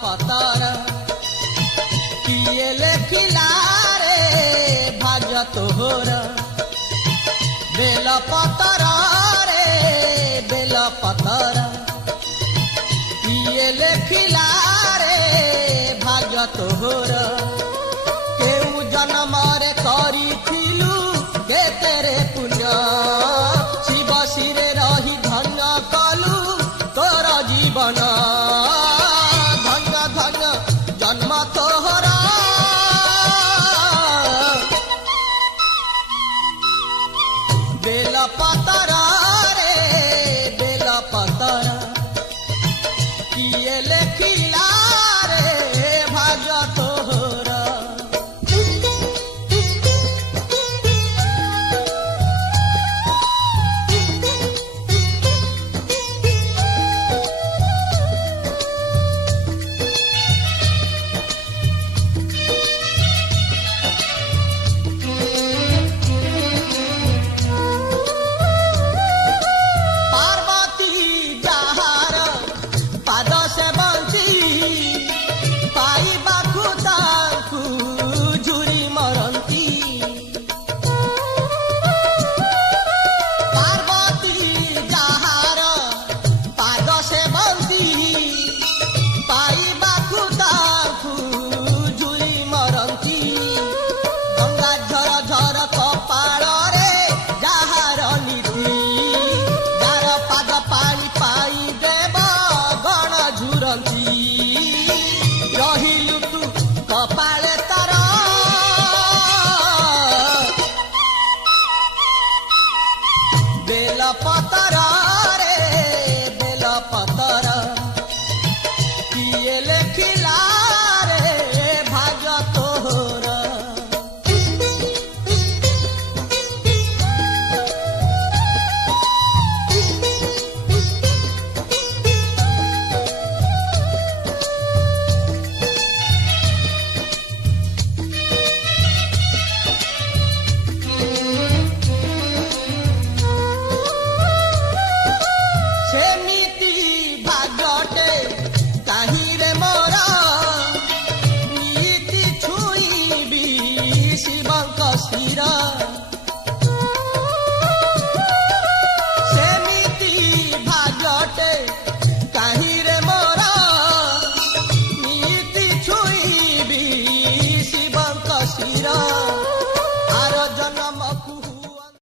पतर किए लेखिला रे भाग्य तोहर बेल पतर रे बेल पतर किए लेखिला रे भाग्य तोहर केउ जन्म रे करिथिलु के तेरे पुण्य शिव शिरे रही धन्य कलु तोर जीवन धन्य धन्य जन्म तोहरा बेल पतर रे बेल पतर किए लेखी